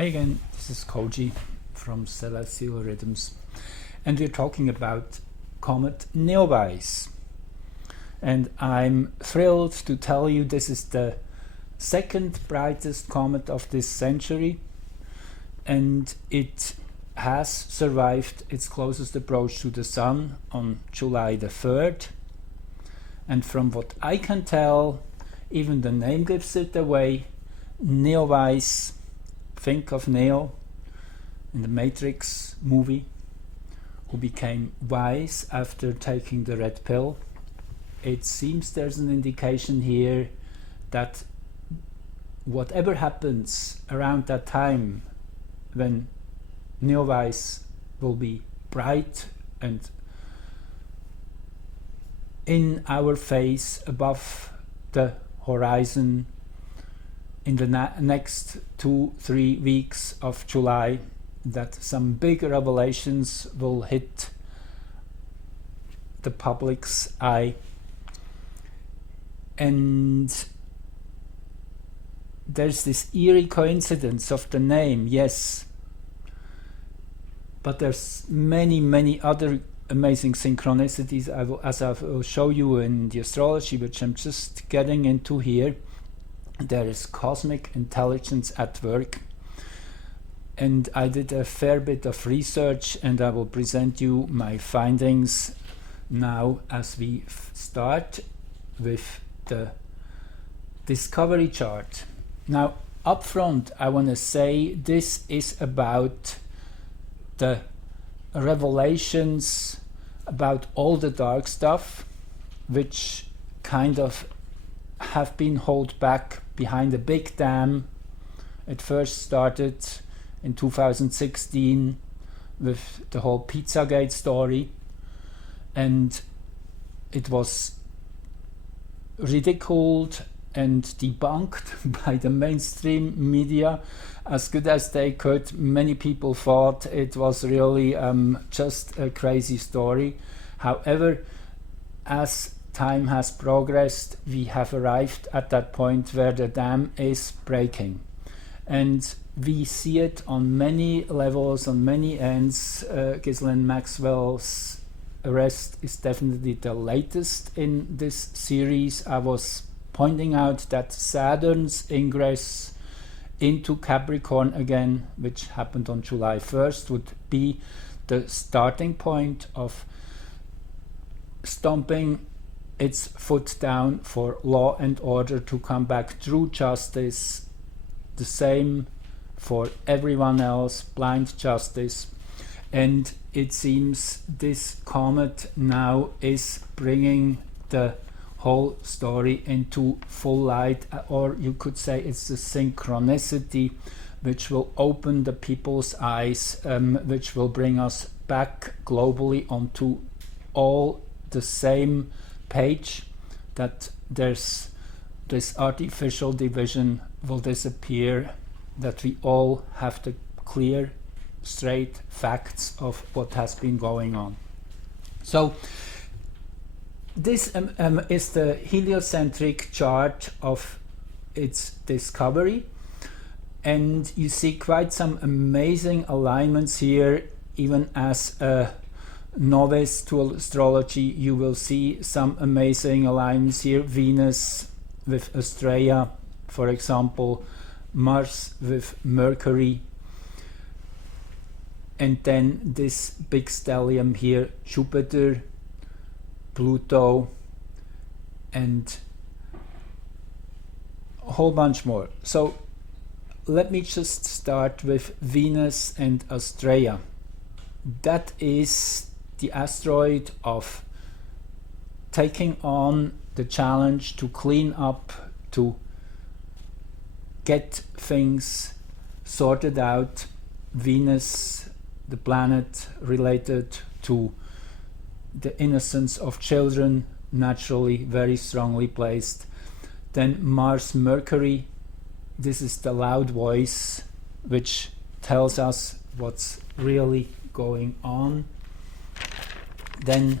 Hi again, this is Koji from Celestial Rhythms, and we're talking about Comet NEOWISE. And I'm thrilled to tell you this is the second brightest comet of this century, and it has survived its closest approach to the Sun on July the 3rd. And from what I can tell, even the name gives it away, NEOWISE. Think of Neo in the Matrix movie, who became wise after taking the red pill. It seems there's an indication here that whatever happens around that time, when NEOWISE will be bright and in our face above the horizon, in the next 2-3 weeks of July, that some big revelations will hit the public's eye. And there's this eerie coincidence of the name, yes, but there's many other amazing synchronicities as I will show you in the astrology, which I'm just getting into here. There is cosmic intelligence at work, and I did a fair bit of research, and I will present you my findings now as we start with the discovery chart. Now up front I want to say this is about the revelations about all the dark stuff which kind of have been held back behind a big dam. It first started in 2016 with the whole Pizzagate story, and it was ridiculed and debunked by the mainstream media as good as they could. Many people thought it was really just a crazy story. However, as time has progressed, we have arrived at that point where the dam is breaking, and we see it on many levels, on many ends. Ghislaine Maxwell's arrest is definitely the latest in this series. I was pointing out that Saturn's ingress into Capricorn again, which happened on July 1st, would be the starting point of stomping its foot down for law and order to come back, true justice, the same for everyone else, blind justice. And it seems this comet now is bringing the whole story into full light, or you could say it's the synchronicity which will open the people's eyes, which will bring us back globally onto all the same page, that there's this artificial division will disappear, that we all have the clear, straight facts of what has been going on. So this is the heliocentric chart of its discovery, and you see quite some amazing alignments here. Even as a novice to astrology, you will see some amazing alignments here. Venus with Astrea, for example, Mars with Mercury, and then this big stellium here, Jupiter, Pluto, and a whole bunch more. So let me just start with Venus and Astrea. That is the asteroid of taking on the challenge to clean up, to get things sorted out. Venus, the planet related to the innocence of children, naturally very strongly placed. Then Mars, Mercury, this is the loud voice which tells us what's really going on. Then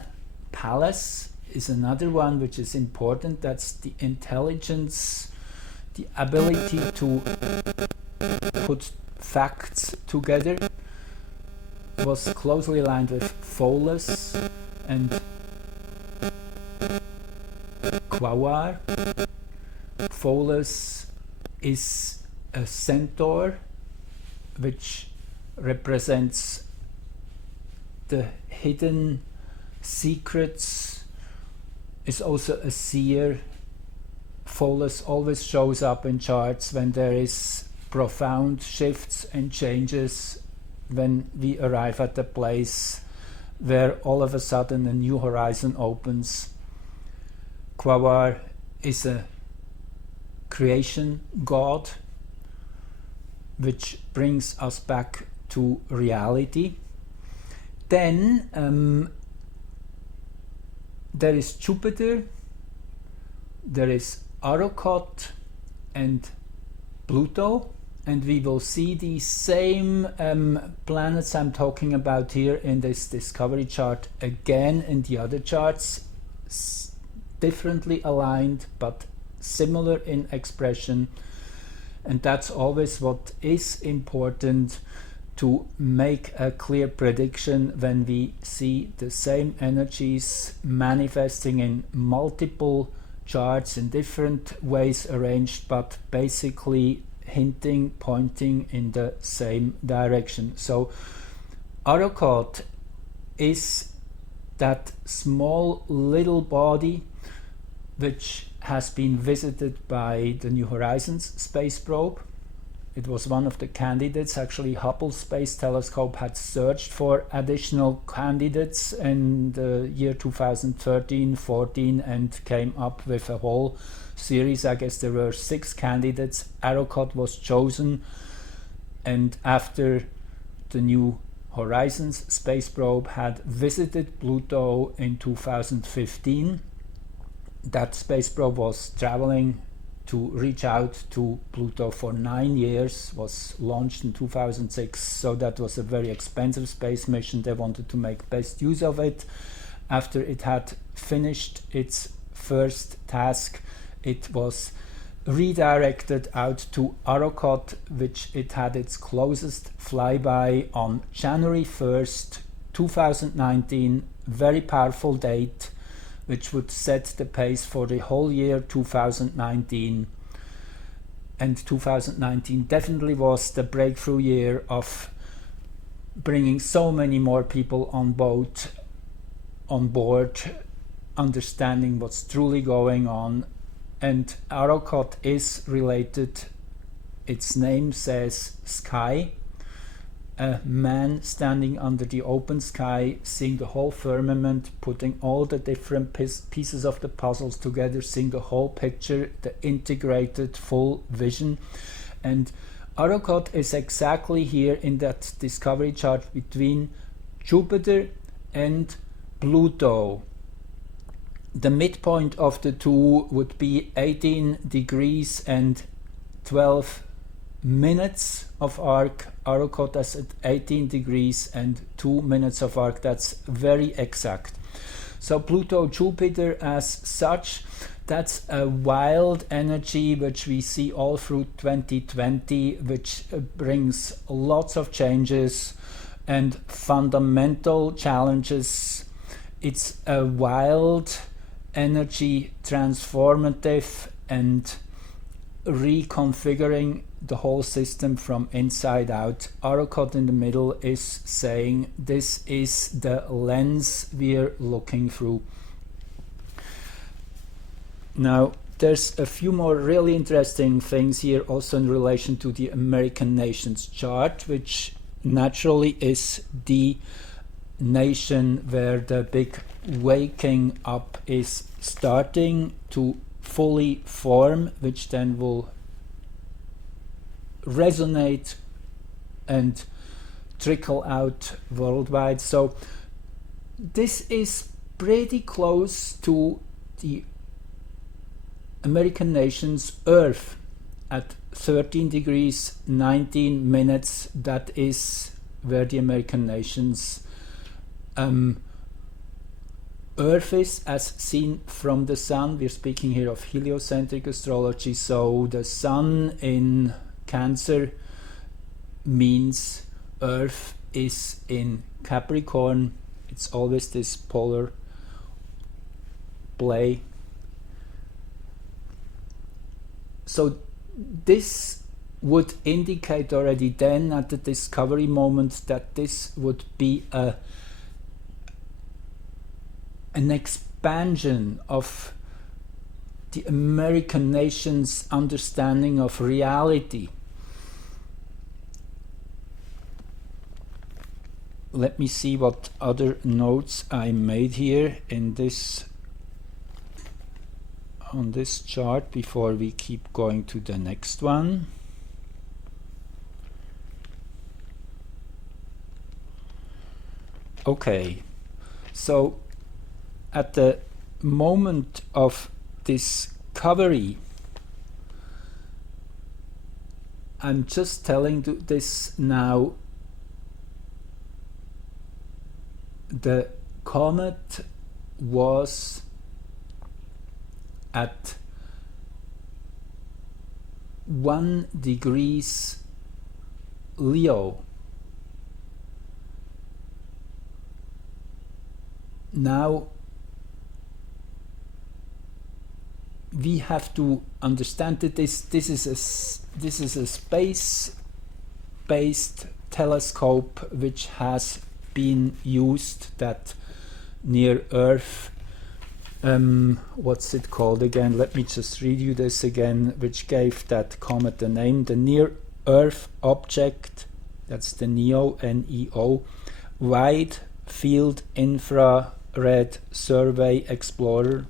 Pallas is another one which is important. That's the intelligence, the ability to put facts together, was closely aligned with Pholus and Quaoar. Pholus is a centaur which represents the hidden secrets, is also a seer. Pholus always shows up in charts when there is profound shifts and changes, when we arrive at a place where all of a sudden a new horizon opens. Quaoar is a creation god which brings us back to reality. Then there is Jupiter, there is Arrokoth and Pluto, and we will see these same planets I'm talking about here in this discovery chart again in the other charts, differently aligned but similar in expression. And that's always what is important, to make a clear prediction when we see the same energies manifesting in multiple charts in different ways arranged, but basically hinting, pointing in the same direction. So Arrokoth is that small little body which has been visited by the New Horizons space probe. It was one of the candidates. Actually, Hubble Space Telescope had searched for additional candidates in the year 2013-14 and came up with a whole series. I guess there were 6 candidates. Arrokoth was chosen, and after the New Horizons space probe had visited Pluto in 2015, that space probe was traveling to reach out to Pluto for 9 years, was launched in 2006, so that was a very expensive space mission. They wanted to make best use of it. After it had finished its first task, it was redirected out to Arrokoth, which it had its closest flyby on January 1st, 2019, very powerful date, which would set the pace for the whole year 2019. And 2019 definitely was the breakthrough year of bringing so many more people on board, understanding what's truly going on. And Arrokoth is related, its name says sky, a man standing under the open sky, seeing the whole firmament, putting all the different pieces of the puzzles together, seeing the whole picture, the integrated full vision. And Arrokoth is exactly here in that discovery chart between Jupiter and Pluto. The midpoint of the two would be 18 degrees and 12 minutes of arc. Arrokoth is at 18 degrees and 2 minutes of arc. That's very exact. So Pluto Jupiter as such, that's a wild energy which we see all through 2020, which brings lots of changes and fundamental challenges. It's a wild energy, transformative and reconfiguring the whole system from inside out. Arrokoth in the middle is saying this is the lens we're looking through. Now there's a few more really interesting things here also in relation to the American nations chart, which naturally is the nation where the big waking up is starting to fully form, which then will resonate and trickle out worldwide. So this is pretty close to the American nation's Earth at 13 degrees 19 minutes. That is where the American nation's Earth is as seen from the Sun. We're speaking here of heliocentric astrology, so the Sun in Cancer means Earth is in Capricorn. It's always this polar play. So this would indicate already then at the discovery moment that this would be an expansion of the American nation's understanding of reality. Let me see what other notes I made here in this on this chart before we keep going to the next one. Okay, so at the moment of discovery, I'm just telling this now, the comet was at 1 degrees Leo. Now we have to understand that this is a space-based telescope which has been used, that near Earth, what's it called again? Let me just read you this again, which gave that comet the name. The Near Earth Object, that's the NEO, N-E-O, Wide Field Infrared Survey Explorer.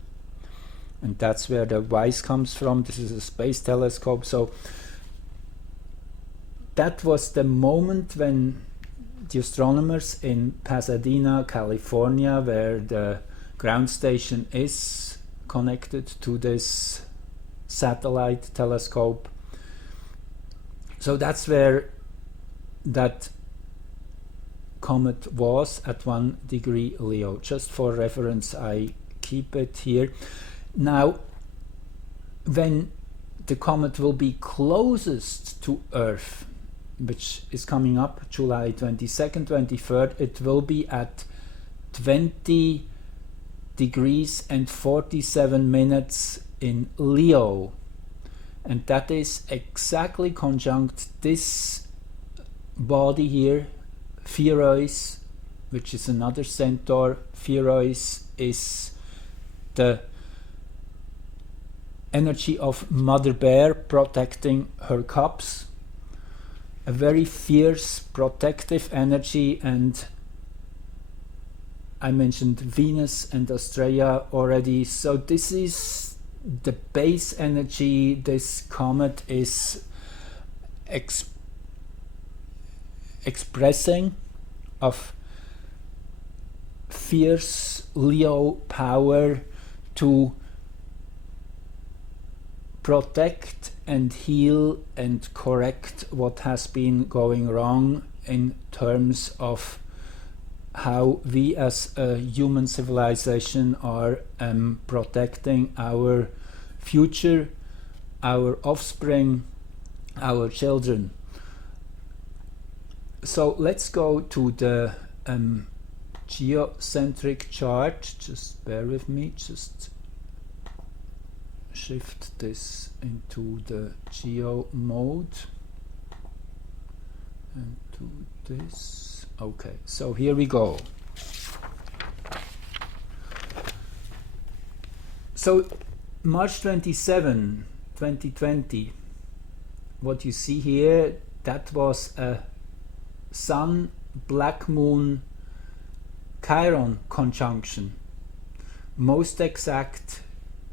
And that's where the WISE comes from. This is a space telescope. So that was the moment when the astronomers in Pasadena, California, where the ground station is connected to this satellite telescope. So that's where that comet was at 1 degree Leo. Just for reference, I keep it here. Now, when the comet will be closest to Earth, which is coming up July 22nd, 23rd, it will be at 20 degrees and 47 minutes in Leo. And that is exactly conjunct this body here, Pherois, which is another centaur. Pherois is the energy of Mother Bear protecting her cubs. A very fierce protective energy, and I mentioned Venus and Australia already. So this is the base energy this comet is expressing, of fierce Leo power to protect and heal and correct what has been going wrong in terms of how we as a human civilization are protecting our future, our offspring, our children. So let's go to the geocentric chart. Just bear with me, just shift this into the geo mode and do this. Okay, so here we go. So March 27, 2020, what you see here, that was a Sun Black Moon Chiron conjunction, most exact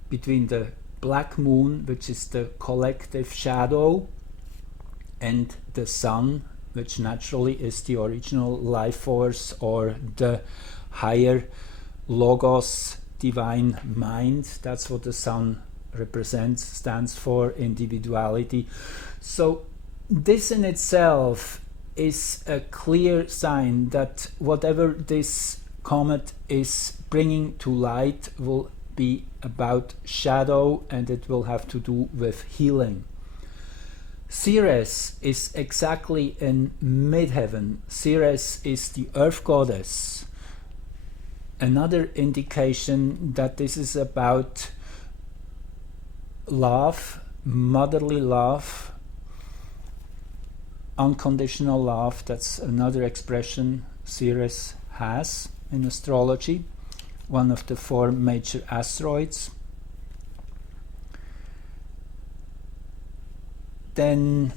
between the Black Moon, which is the collective shadow, and the Sun, which naturally is the original life force or the higher logos, divine mind. That's what the Sun represents, stands for, individuality. So this in itself is a clear sign that whatever this comet is bringing to light will be about shadow, and it will have to do with healing. Ceres is exactly in midheaven. Ceres is the earth goddess. Another indication that this is about love, motherly love, unconditional love. That's another expression Ceres has in astrology, one of the 4 major asteroids. Then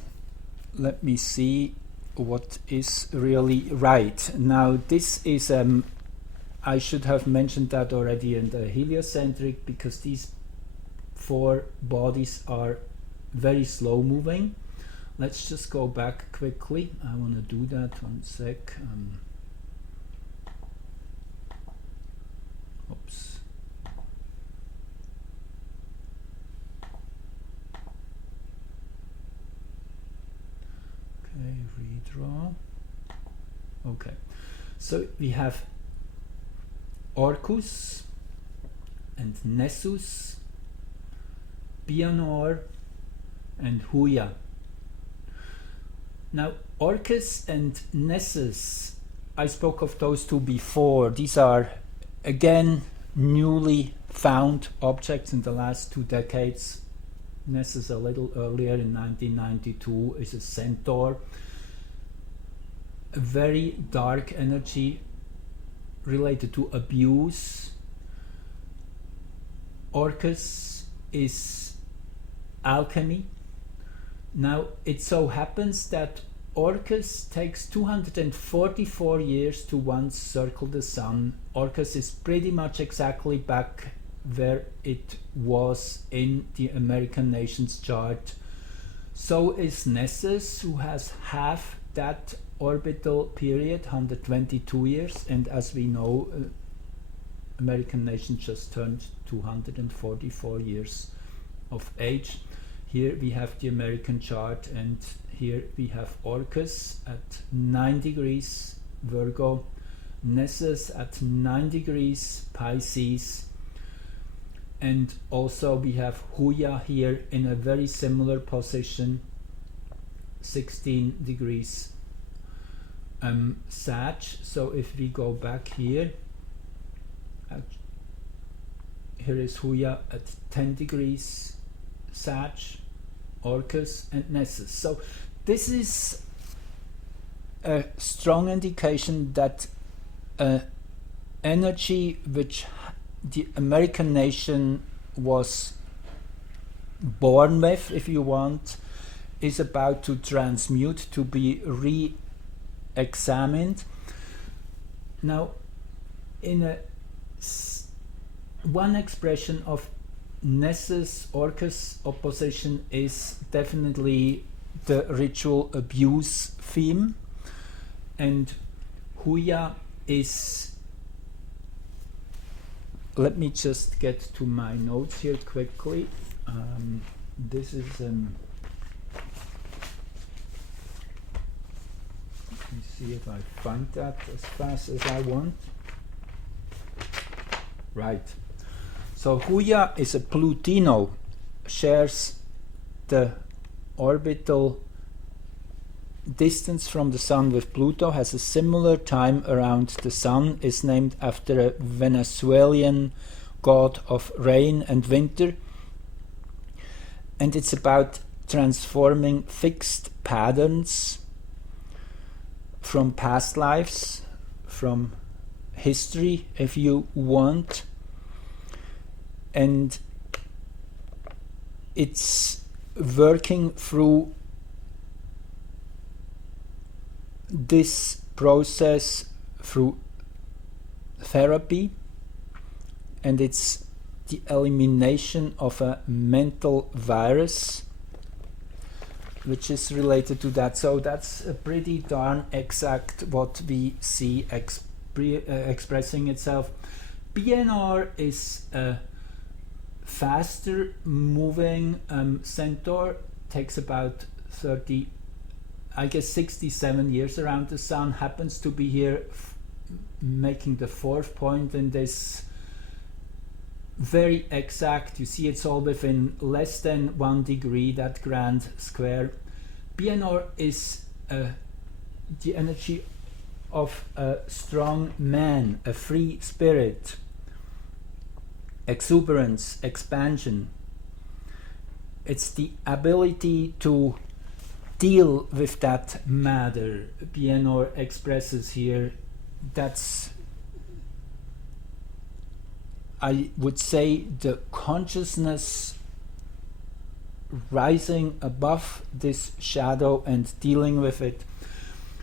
let me see what is really right. Now this is, I should have mentioned that already in the heliocentric, because these 4 bodies are very slow moving. Let's just go back quickly. I want to do that, one sec. Oops. Okay, redraw. Okay, so we have Orcus and Nessus, Bianor and Huya. Now Orcus and Nessus, I spoke of those 2 before. These are again newly found objects in the last 2 decades. Nessus a little earlier, in 1992, is a centaur, a very dark energy related to abuse. Orcus is alchemy. Now it so happens that Orcus takes 244 years to once circle the sun. Orcus is pretty much exactly back where it was in the American nations chart. So is Nessus, who has half that orbital period, 122 years, and as we know, American nation just turned 244 years of age. Here we have the American chart, and here we have Orcus at 9 degrees Virgo, Nessus at 9 degrees Pisces, and also we have Huya here in a very similar position, 16 degrees Sag. So if we go back here, here is Huya at 10 degrees Sag, Orcus and Nessus. So this is a strong indication that energy which the American nation was born with, if you want, is about to transmute, to be re-examined. Now, in one expression of Nessus Orcus opposition is definitely the ritual abuse theme, and Huya is, let me just get to my notes here quickly. This is let me see if I find that as fast as I want. Right. So Huya is a Plutino, shares the orbital distance from the Sun with Pluto, has a similar time around the Sun, is named after a Venezuelan god of rain and winter, and it's about transforming fixed patterns from past lives, from history if you want, and it's working through this process through therapy, and it's the elimination of a mental virus which is related to that. So that's a pretty darn exact what we see expressing itself. PNR is a faster moving centaur, takes about 30, I guess 67 years around the Sun, happens to be here making the 4th point in this very exact, you see it's all within less than 1 degree, that grand square. BNR is the energy of a strong man, a free spirit, exuberance, expansion. It's the ability to deal with that matter. BNR expresses here. That's, I would say, the consciousness rising above this shadow and dealing with it.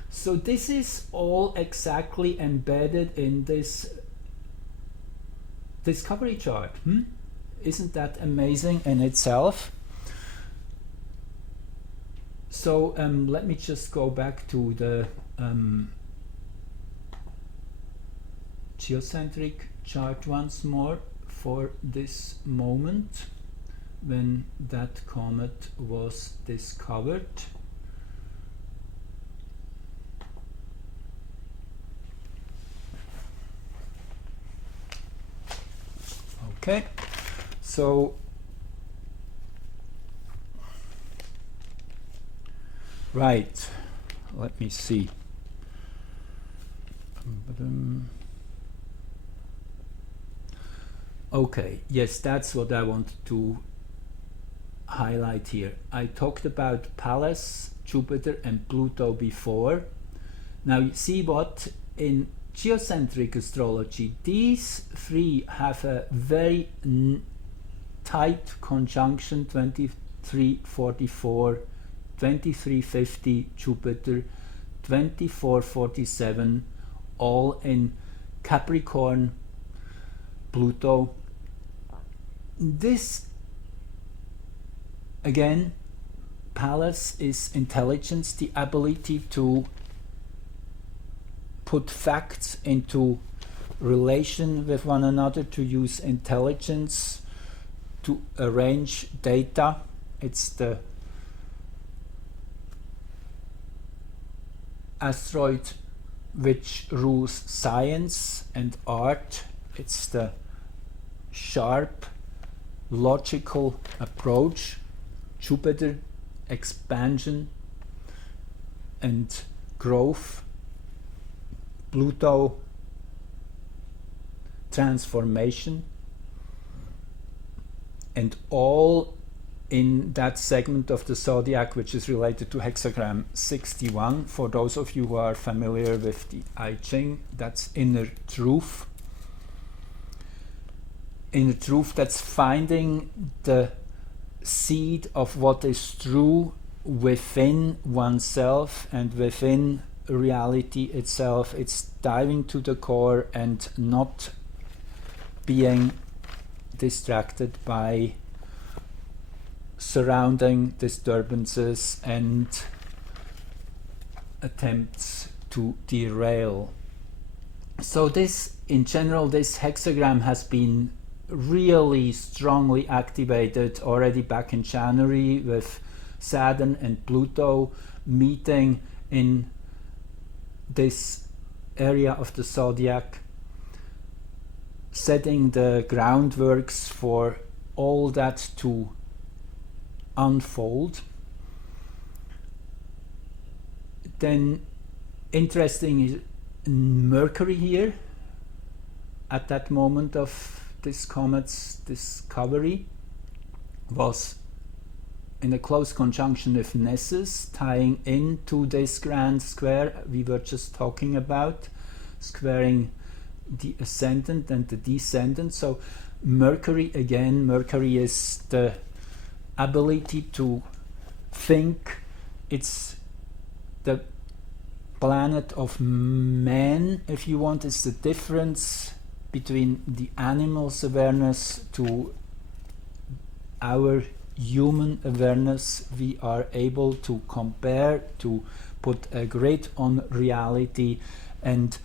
So this is all exactly embedded in this discovery chart. Isn't that amazing in itself? So let me just go back to the geocentric chart once more for this moment when that comet was discovered. Okay, so right, let me see. Okay, yes, that's what I want to highlight here. I talked about Pallas, Jupiter and Pluto before. Now you see what in geocentric astrology, these three have a very tight conjunction, 2344, 2350 Jupiter, 2447, all in Capricorn, Pluto. This again, Pallas is intelligence, the ability to put facts into relation with one another, to use intelligence to arrange data. It's the asteroid which rules science and art. It's the sharp, logical approach. Jupiter, expansion and growth. Pluto, transformation, and all in that segment of the zodiac which is related to hexagram 61. For those of you who are familiar with the I Ching, that's inner truth. Inner truth, that's finding the seed of what is true within oneself and within reality itself. It's diving to the core and not being distracted by surrounding disturbances and attempts to derail. So this, in general, this hexagram has been really strongly activated already back in January with Saturn and Pluto meeting in this area of the zodiac, setting the groundworks for all that to unfold. Then interesting is Mercury here at that moment of this comet's discovery was in a close conjunction with Nessus, tying into this grand square we were just talking about, squaring the ascendant and the descendant. So Mercury, again, Mercury is the ability to think. It's the planet of man, if you want. It's the difference between the animal's awareness to our human awareness. We are able to compare, to put a grid on reality, and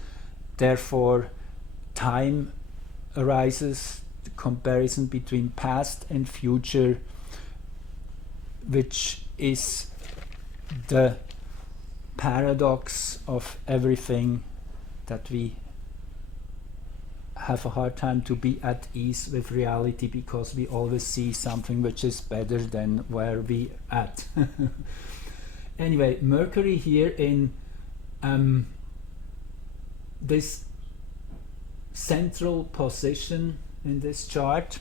therefore time arises, the comparison between past and future, which is the paradox of everything, that we have a hard time to be at ease with reality because we always see something which is better than where we at. Anyway, Mercury here in this central position in this chart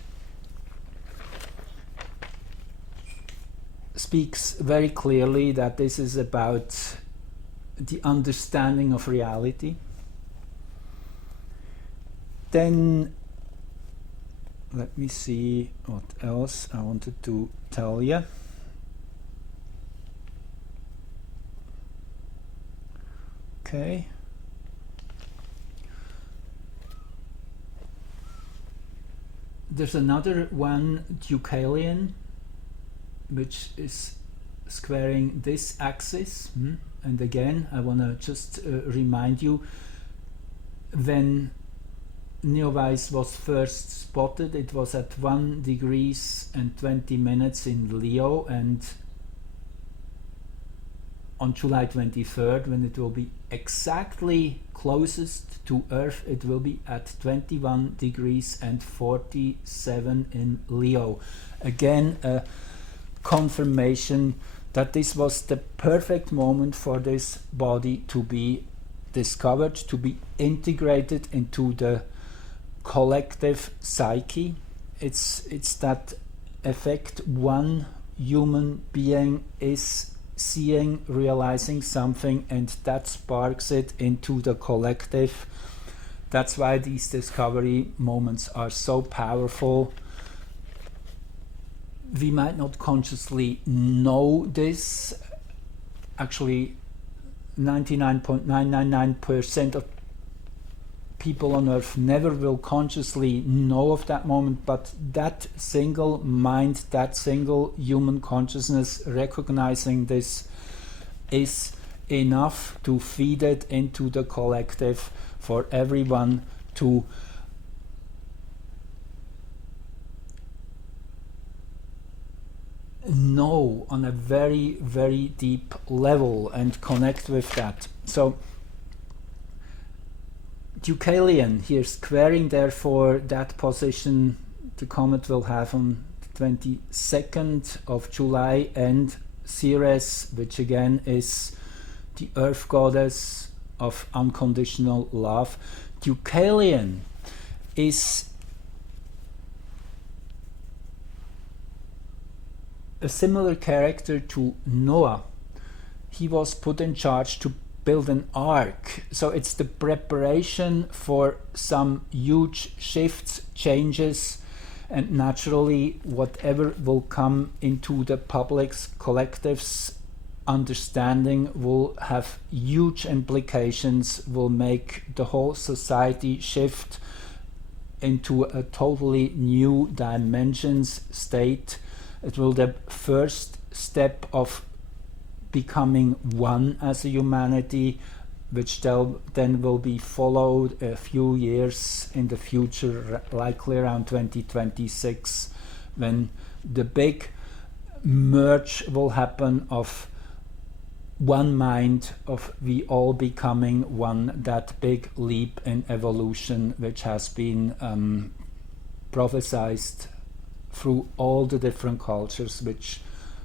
speaks very clearly that this is about the understanding of reality. Then let me see what else I wanted to tell you. Okay. There's another one, Decoding, which is squaring this axis. And again, I want to just remind you, when NEOWISE was first spotted, it was at 1 degrees and 20 minutes in Leo, and on July 23rd, when it will be exactly closest to Earth, it will be at 21 degrees and 47 in Leo. Again, a confirmation that this was the perfect moment for this body to be discovered, to be integrated into the collective psyche. It's that effect one human being is seeing, realizing something, and that sparks it into the collective. That's why these discovery moments are so powerful. We might not consciously know this. Actually, 99.999% of people on Earth never will consciously know of that moment, but that single mind, that single human consciousness recognizing this is enough to feed it into the collective for everyone to know on a very, very deep level and connect with that. So Decoding here, squaring therefore that position the comet will have on the 22nd of July, and Ceres, which again is the Earth goddess of unconditional love. Decoding is a similar character to Noah. He was put in charge to build an ark, so it's the preparation for some huge shifts, changes, and naturally whatever will come into the public's collective's understanding will have huge implications, will make the whole society shift into a totally new dimensions state. It will the first step of becoming one as a humanity, which then will be followed a few years in the future, likely around 2026, when the big merge will happen of one mind, of we all becoming one, that big leap in evolution which has been prophesied through all the different cultures, which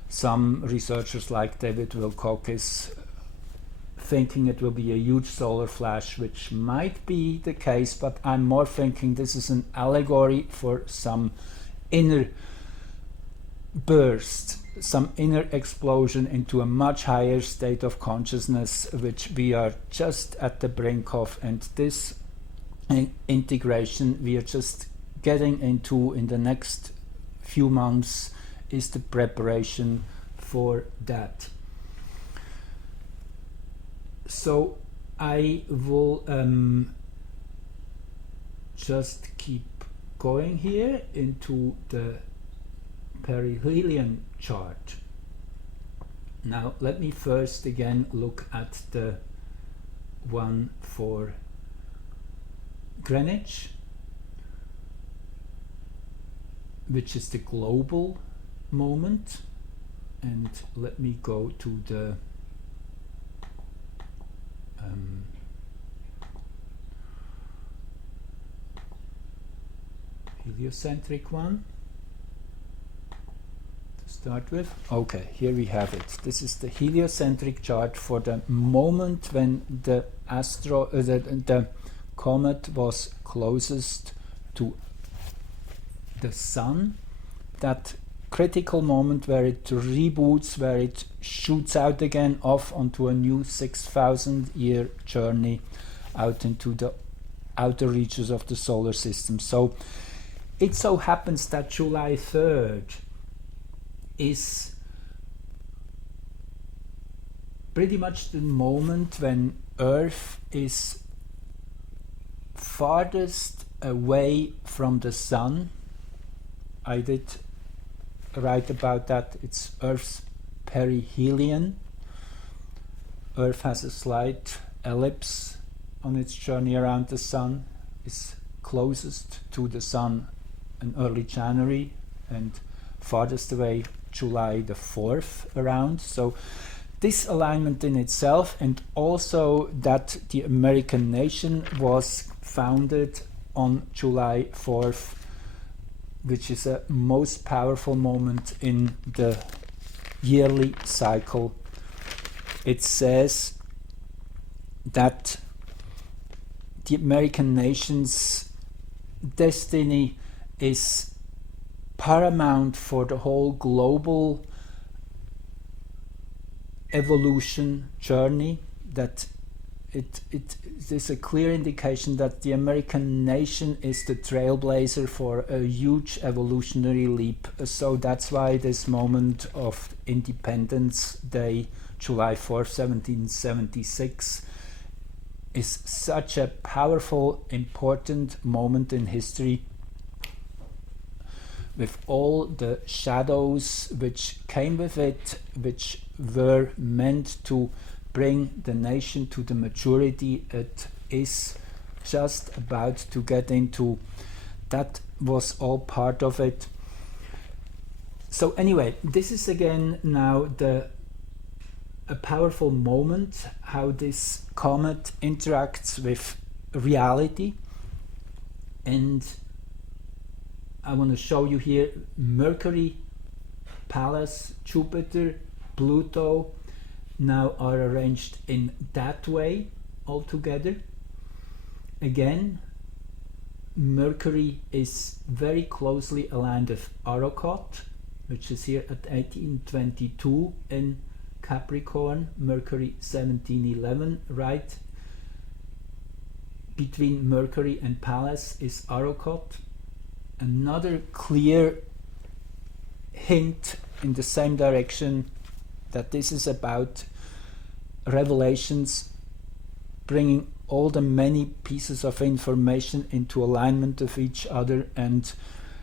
some researchers like David Wilcock is thinking it will be a huge solar flash, which might be the case, but I'm more thinking this is an allegory for some inner burst, some inner explosion into a much higher state of consciousness, which we are just at the brink of, and this integration we are just getting into in the next few months is the preparation for that. So I will just keep going here into the perihelion chart. Now let me first again look at the one for Greenwich, which is the global moment, and let me go to the heliocentric one, just start with? Okay, here we have it. This is the heliocentric chart for the moment when the the comet was closest to the sun. That critical moment where it reboots, where it shoots out again off onto a new 6,000 year journey out into the outer reaches of the solar system. So it so happens that July 3rd is pretty much the moment when Earth is farthest away from the sun. I did write about that. It's Earth's perihelion. Earth has a slight ellipse on its journey around the sun. It's closest to the sun in early January and farthest away July the 4th around. So this alignment in itself, and also that the American nation was founded on July 4th, which is a most powerful moment in the yearly cycle. It says that the American nation's destiny is paramount for the whole global evolution journey, that it is a clear indication that the American nation is the trailblazer for a huge evolutionary leap. So that's why this moment of Independence Day, July 4th, 1776, is such a powerful, important moment in history, with all the shadows which came with it, which were meant to bring the nation to the maturity it is just about to get into. That was all part of it. So anyway, this is again now a powerful moment, how this comet interacts with reality. And I want to show you here Mercury, Pallas, Jupiter, Pluto now are arranged in that way all together. Again, Mercury is very closely aligned with Arrokoth, which is here at 1822 in Capricorn. Mercury 1711, right between Mercury and Pallas is Arrokoth. Another clear hint in the same direction that this is about revelations, bringing all the many pieces of information into alignment of each other and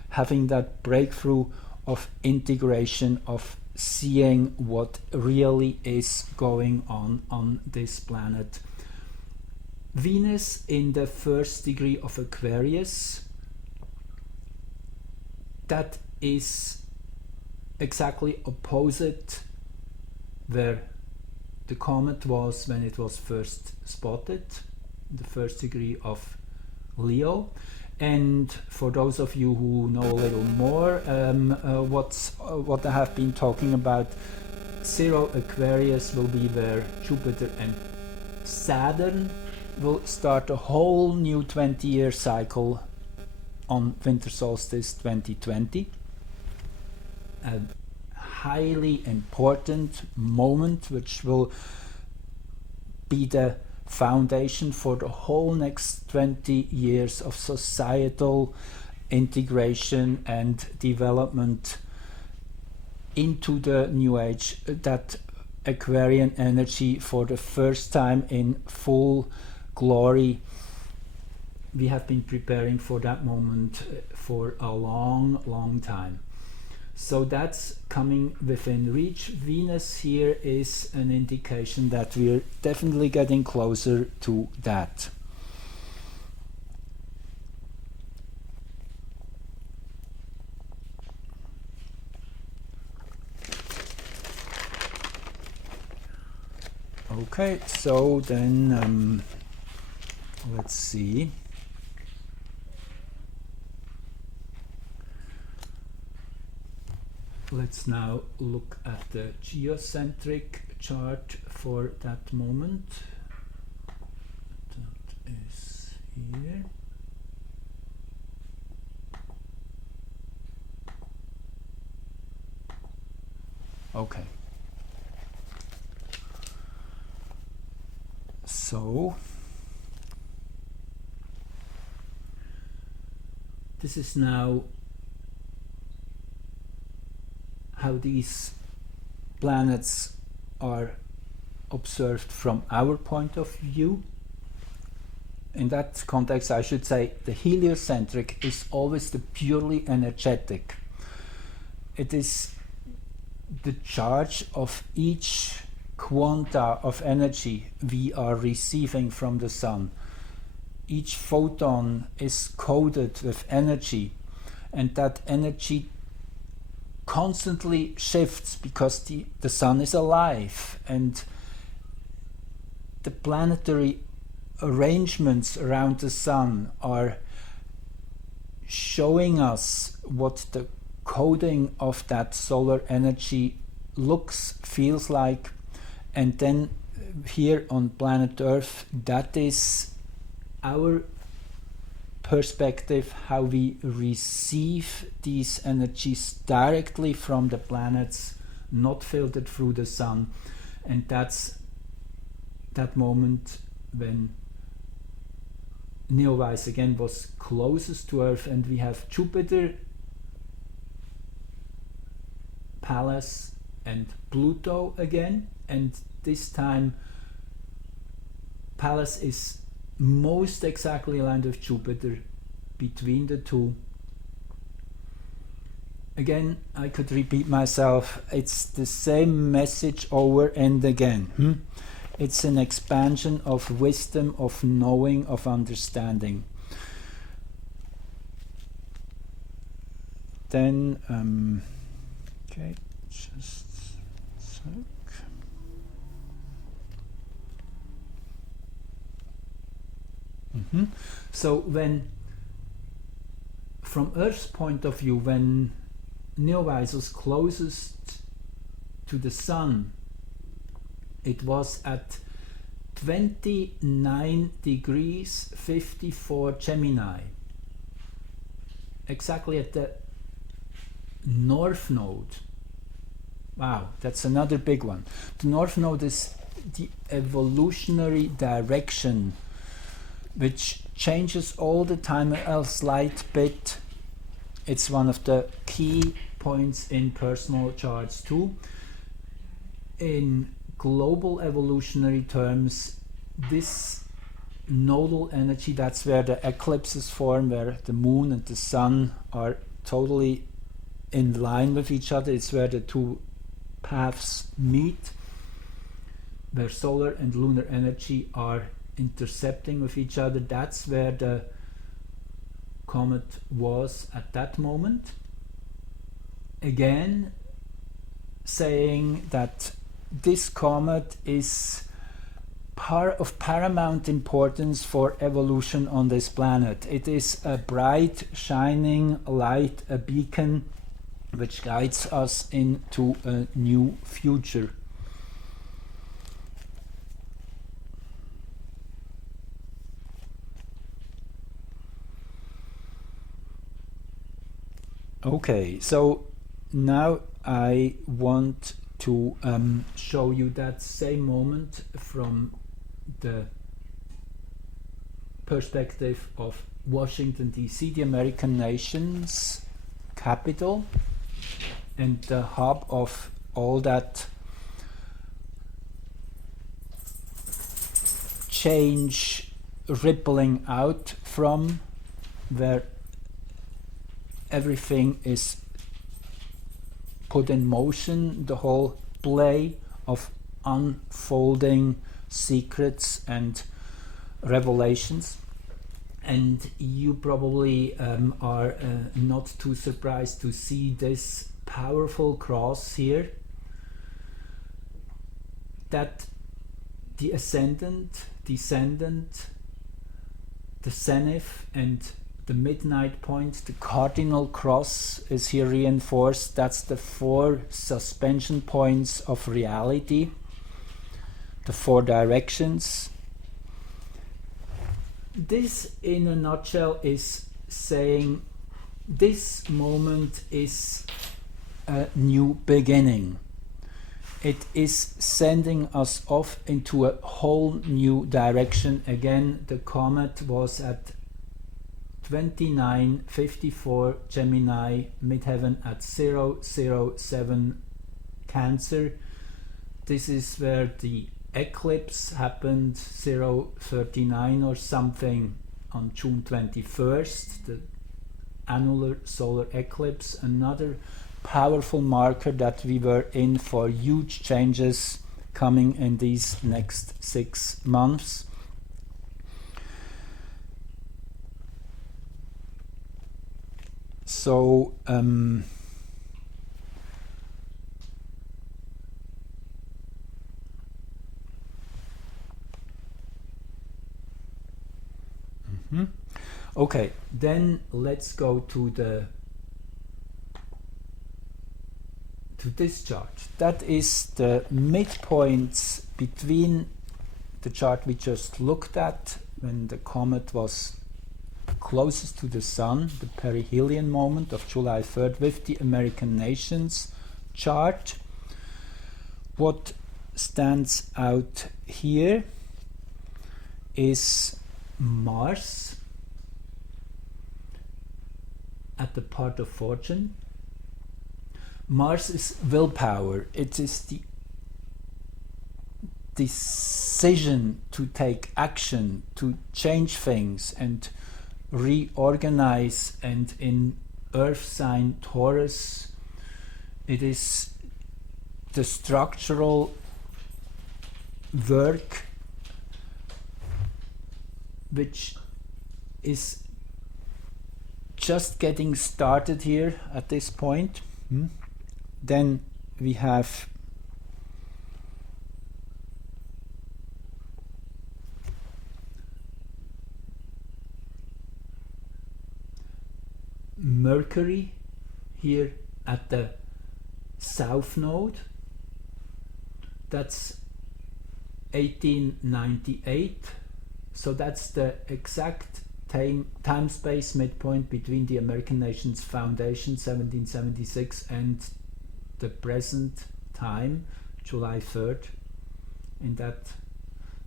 having that breakthrough of integration, of seeing what really is going on this planet. Venus in the first degree of Aquarius, that is exactly opposite where the comet was when it was first spotted, the first degree of Leo. And for those of you who know a little more what I have been talking about, 0 Aquarius will be where Jupiter and Saturn will start a whole new 20-year cycle on winter solstice 2020. A highly important moment which will be the foundation for the whole next 20 years of societal integration and development into the new age. That Aquarian energy for the first time in full glory. We have been preparing for that moment for a long time. So that's coming within reach. Venus here is an indication that we're definitely getting closer to that. Okay, so then let's see. let's now look at the geocentric chart for that moment. That is here. Okay. So this is now how these planets are observed from our point of view. In that context, I should say the heliocentric is always the purely energetic. It is the charge of each quanta of energy we are receiving from the sun. Each photon is coded with energy, and that energy constantly shifts because the sun is alive, and the planetary arrangements around the sun are showing us what the coding of that solar energy looks, feels like. And then here on planet Earth, that is our perspective, how we receive these energies directly from the planets, not filtered through the sun. And that's that moment when NEOWISE again was closest to Earth, and we have Jupiter, Pallas and Pluto again, and this time Pallas is most exactly aligned with Jupiter between the two. Again, I could repeat myself, it's the same message over and again. It's an expansion of wisdom, of knowing, of understanding. Then, okay, just a sec. So when, from Earth's point of view, when NEOWISE was closest to the Sun, it was at 29 degrees 54 Gemini, exactly at the North Node. Wow, that's another big one. The North Node is the evolutionary direction, which changes all the time a slight bit. It's one of the key points in personal charts too. In global evolutionary terms, this nodal energy, that's where the eclipses form, where the moon and the sun are totally in line with each other. It's where the two paths meet, where solar and lunar energy are intercepting with each other. That's where the comet was at that moment. Again, saying that this comet is of paramount importance for evolution on this planet. It is a bright, shining light, a beacon which guides us into a new future. Okay, so now I want to show you that same moment from the perspective of Washington DC, the American nation's capital and the hub of all that change rippling out from, where everything is put in motion, the whole play of unfolding secrets and revelations. And you probably are not too surprised to see this powerful cross here, that the ascendant, descendant, the zenith and the midnight point, the cardinal cross is here reinforced. That's the 4 suspension points of reality, the 4 directions. This, in a nutshell, is saying this moment is a new beginning. It is sending us off into a whole new direction. Again, the comet was at 2954 Gemini, midheaven at 007 Cancer. This is where the eclipse happened, 039 or something, on June 21st, the annular solar eclipse. Another powerful marker that we were in for huge changes coming in these next 6 months. So okay, then let's go to this chart. That is the midpoints between the chart we just looked at when the comet was closest to the sun, the perihelion moment of July 3rd, with the American nations chart. What stands out here is Mars at the part of fortune. Mars is willpower. It is the decision to take action, to change things and reorganize. And in Earth sign Taurus, it is the structural work which is just getting started here at this point. Then we have Mercury here at the south node. That's 1898. So that's the exact time-space midpoint between the American Nations Foundation 1776 and the present time, July 3rd, in that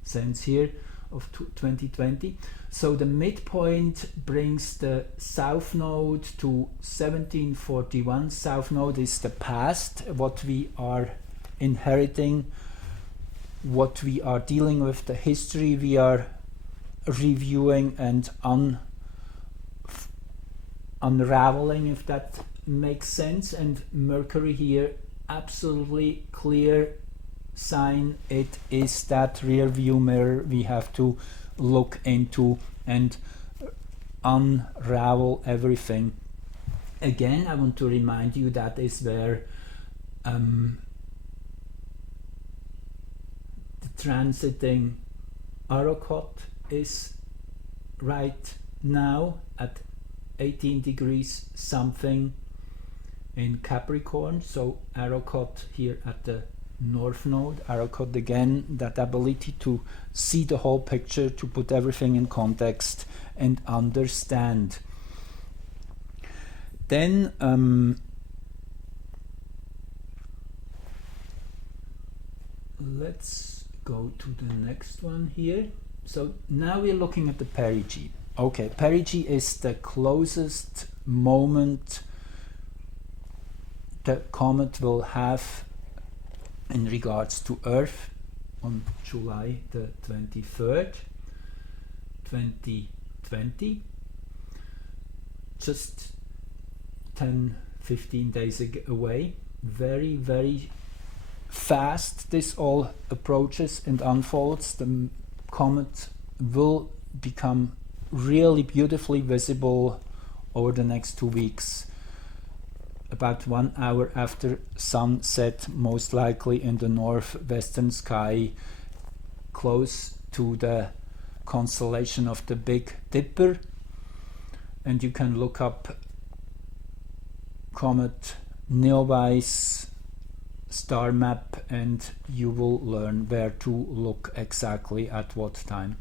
sense here of 2020. So the midpoint brings the south node to 1741. South node is the past, what we are inheriting, what we are dealing with, the history we are reviewing and unraveling, if that makes sense. And Mercury here, absolutely clear sign. It is that rear view mirror we have to look into and unravel everything. Again, I want to remind you that is where the transiting Arrochot is right now at 18 degrees something in Capricorn. So Arrochot here at the north node. Arrochot again, that ability to see the whole picture, to put everything in context and understand. Then let's go to the next one here. So now we're looking at the perigee. Okay, perigee is the closest moment the comet will have in regards to Earth on July the 23rd, 2020. Just 10-15 days away. Very, very fast this all approaches and unfolds. The comet will become really beautifully visible over the next 2 weeks, about 1 hour after sunset, most likely in the northwestern sky, close to the constellation of the Big Dipper. and you can look up Comet NEOWISE star map and you will learn where to look exactly at what time.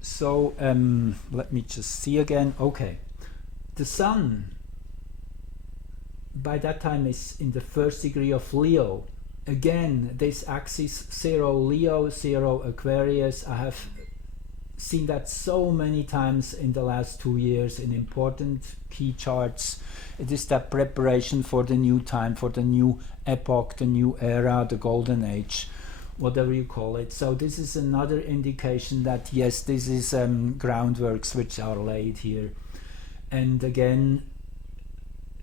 So let me just see again. Okay, the Sun by that time is in the 1st degree of Leo. Again, this axis 0 Leo, 0 Aquarius. I have seen that so many times in the last 2 years in important key charts. It is that preparation for the new time, for the new epoch, the new era, the golden age, whatever you call it. So this is another indication that yes, this is groundworks which are laid here. And again,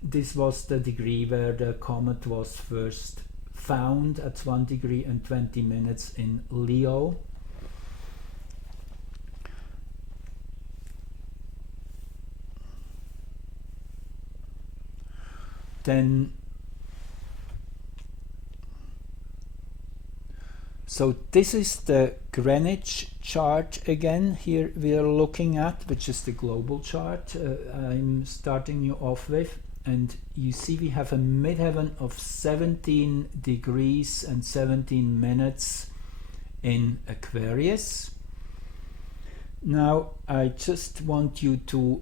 this was the degree where the comet was first found at 1 degree and 20 minutes in Leo. Then, so this is the Greenwich chart again. Here we are looking at, which is the global chart I'm starting you off with. And you see we have a midheaven of 17 degrees and 17 minutes in Aquarius. Now I just want you to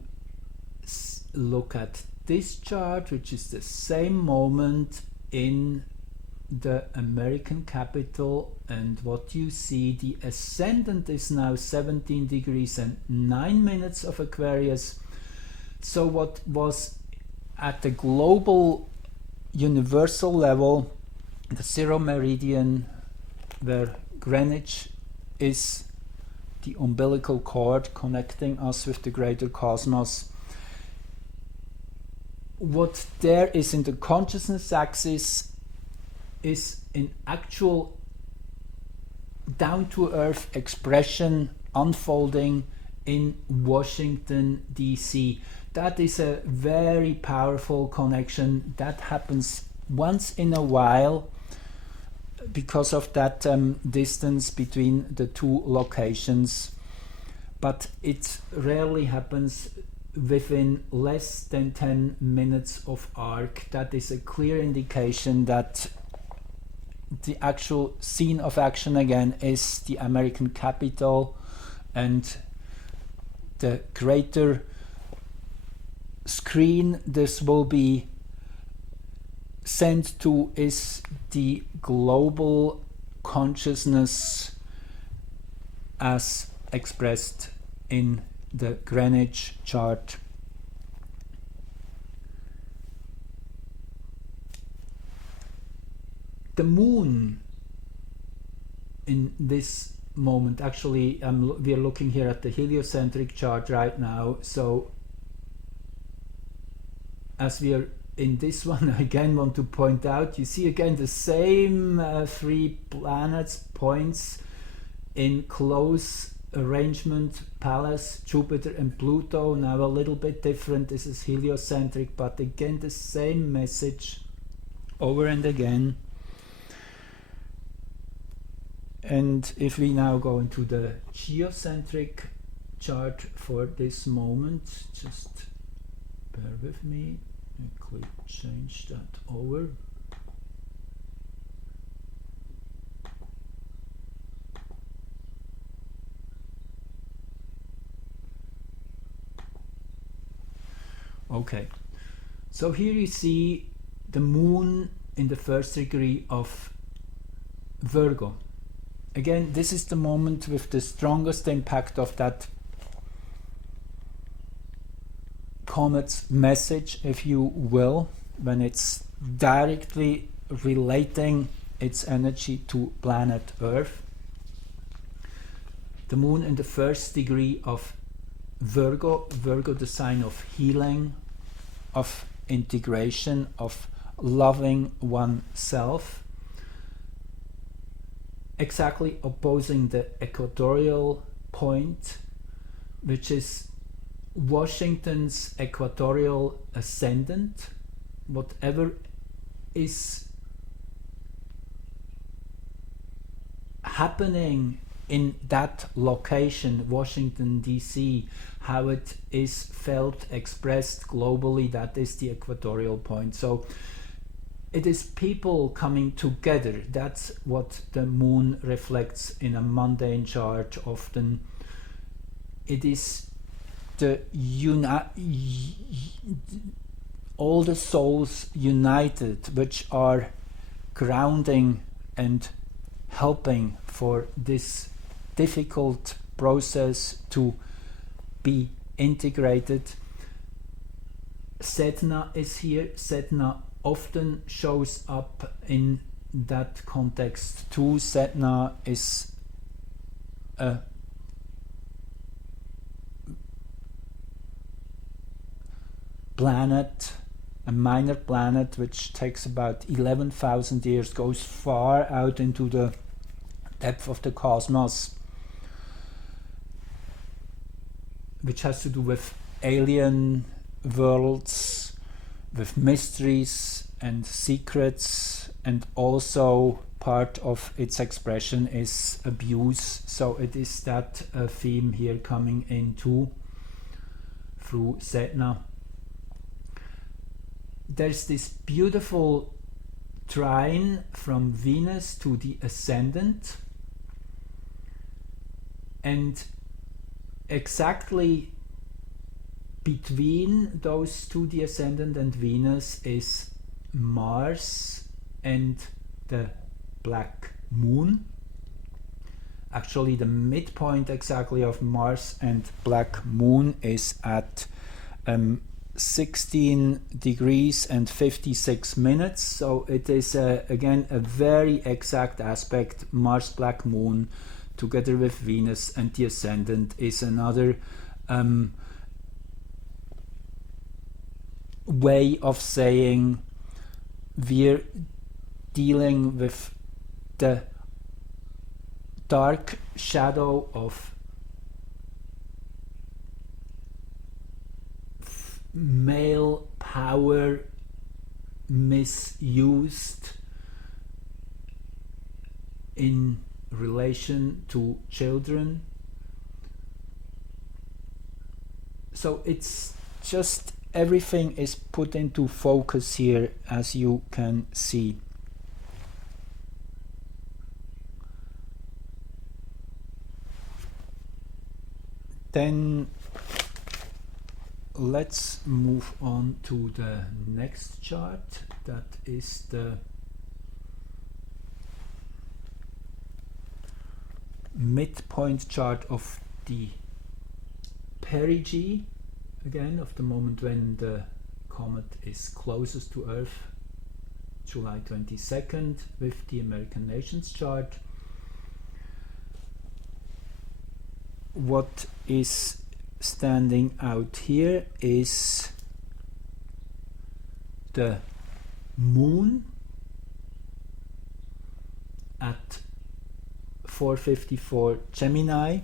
look at this chart, which is the same moment in the American capital, and what you see, the ascendant is now 17 degrees and 9 minutes of Aquarius. So what was at the global universal level, the 0 meridian, where Greenwich is the umbilical cord connecting us with the greater cosmos, what there is in the consciousness axis is in actual down-to-earth expression unfolding in Washington, D.C. That is a very powerful connection that happens once in a while because of that distance between the two locations, but it rarely happens within less than 10 minutes of arc. That is a clear indication that the actual scene of action again is the American capital, and the greater screen this will be sent to is the global consciousness as expressed in the Greenwich chart. The moon in this moment, actually we are looking here at the heliocentric chart right now, so as we are in this one, I again want to point out, you see again the same 3 planets, points in close arrangement: Pallas, Jupiter and Pluto. Now a little bit different, this is heliocentric, but again the same message over and again. And if we now go into the geocentric chart for this moment, just bear with me, I click change that over. Okay, so here you see the moon in the 1st degree of Virgo. Again, this is the moment with the strongest impact of that comet's message, if you will, when it's directly relating its energy to planet Earth. The moon in the 1st degree of Virgo, Virgo the sign of healing, of integration, of loving oneself, exactly opposing the equatorial point, which is Washington's equatorial ascendant. Whatever is happening in that location, Washington DC, how it is felt, expressed globally, that is the equatorial point. So it is people coming together. That's what the moon reflects in a mundane chart often. It is the all the souls united, which are grounding and helping for this difficult process to be integrated. Sedna is here. Sedna often shows up in that context too. Sedna is a planet, a minor planet, which takes about 11,000 years, goes far out into the depth of the cosmos, which has to do with alien worlds, with mysteries and secrets, and also part of its expression is abuse. So it is that theme here coming in too through Sedna. There's this beautiful trine from Venus to the ascendant, and exactly between those two, the ascendant and Venus, is Mars and the black moon. Actually, the midpoint exactly of Mars and black moon is at 16 degrees and 56 minutes. So it is again a very exact aspect. Mars black moon together with Venus and the ascendant is another way of saying we're dealing with the dark shadow of male power misused in relation to children. So it's just everything is put into focus here, as you can see. Then let's move on to the next chart. That is the midpoint chart of the perigee, again of the moment when the comet is closest to Earth, July 22nd, with the American Nations chart. What is standing out here is the moon at 454 Gemini.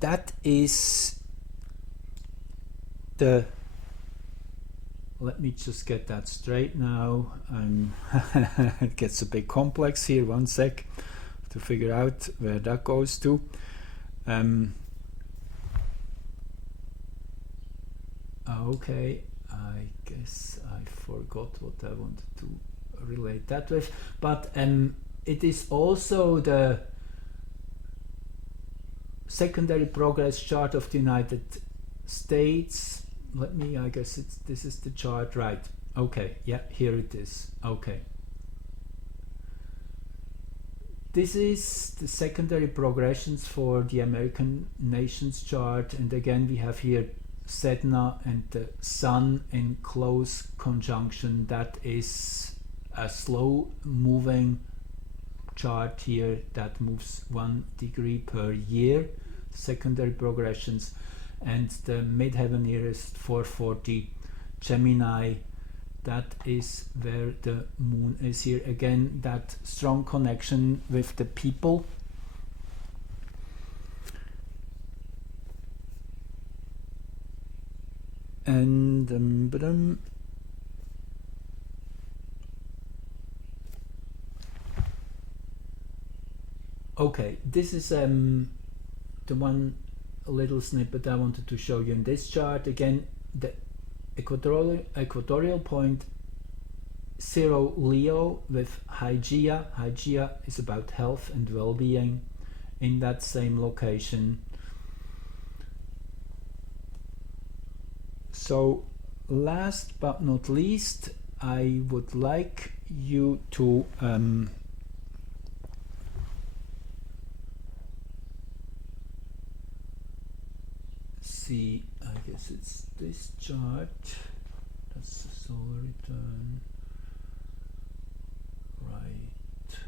That is the, let me just get that straight now. It gets a bit complex here, one sec, to figure out where that goes to. Okay, I guess I forgot what I wanted to relate that with, but it is also the secondary progress chart of the United States. Let me, I guess this is the chart, right? Okay, yeah, here it is. Okay, this is the secondary progressions for the American Nations chart, and again we have here Sedna and the Sun in close conjunction. That is a slow moving chart here that moves 1 degree per year, secondary progressions, and the midheaven nearest 440 Gemini. That is where the moon is here. Again, that strong connection with the people. And Okay, this is the one little snippet I wanted to show you in this chart. Again, the equatorial point 0 Leo with Hygeia. Hygeia is about health and well-being in that same location. So last but not least, I would like you to see, I guess it's this chart, that's the solar return, right?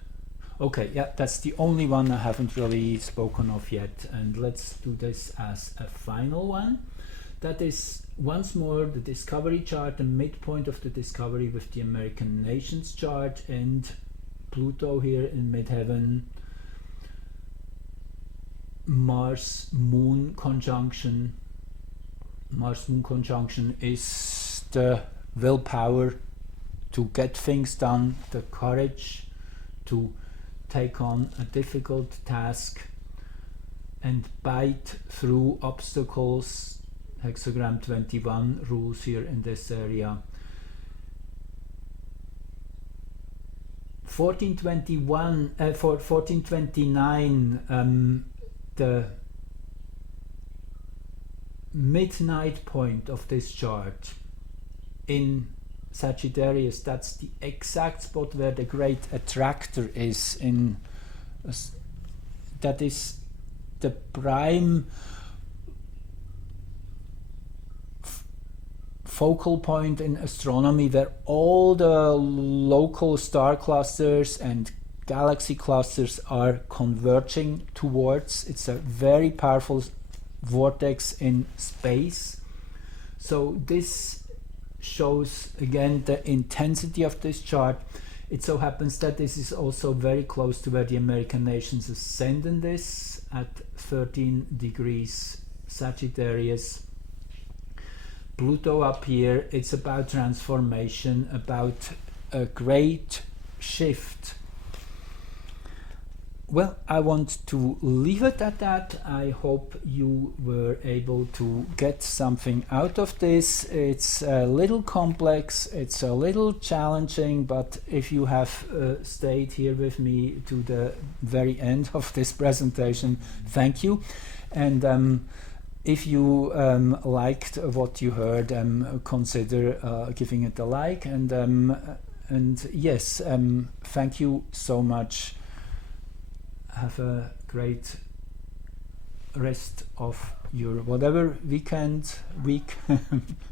Okay, yeah, that's the only one I haven't really spoken of yet, and let's do this as a final one. That is once more the discovery chart, the midpoint of the discovery with the American nations chart and Pluto here in midheaven. Mars-Moon conjunction. Mars-Moon conjunction is the willpower to get things done, the courage to take on a difficult task and bite through obstacles. Hexagram 21 rules here in this area. 1429, the midnight point of this chart in Sagittarius, that's the exact spot where the great attractor is in, that is the prime focal point in astronomy where all the local star clusters and galaxy clusters are converging towards. It's a very powerful vortex in space. So this shows again the intensity of this chart. It so happens that this is also very close to where the American nations ascendant is at 13 degrees Sagittarius. Pluto up here, it's about transformation, about a great shift. Well, I want to leave it at that. I hope you were able to get something out of this. It's a little complex, it's a little challenging, but if you have stayed here with me to the very end of this presentation, thank you. And if you liked what you heard, consider giving it a like, and yes, thank you so much. Have a great rest of your whatever weekend, week,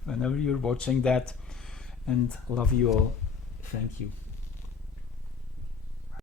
whenever you're watching that, and love you all. Thank you.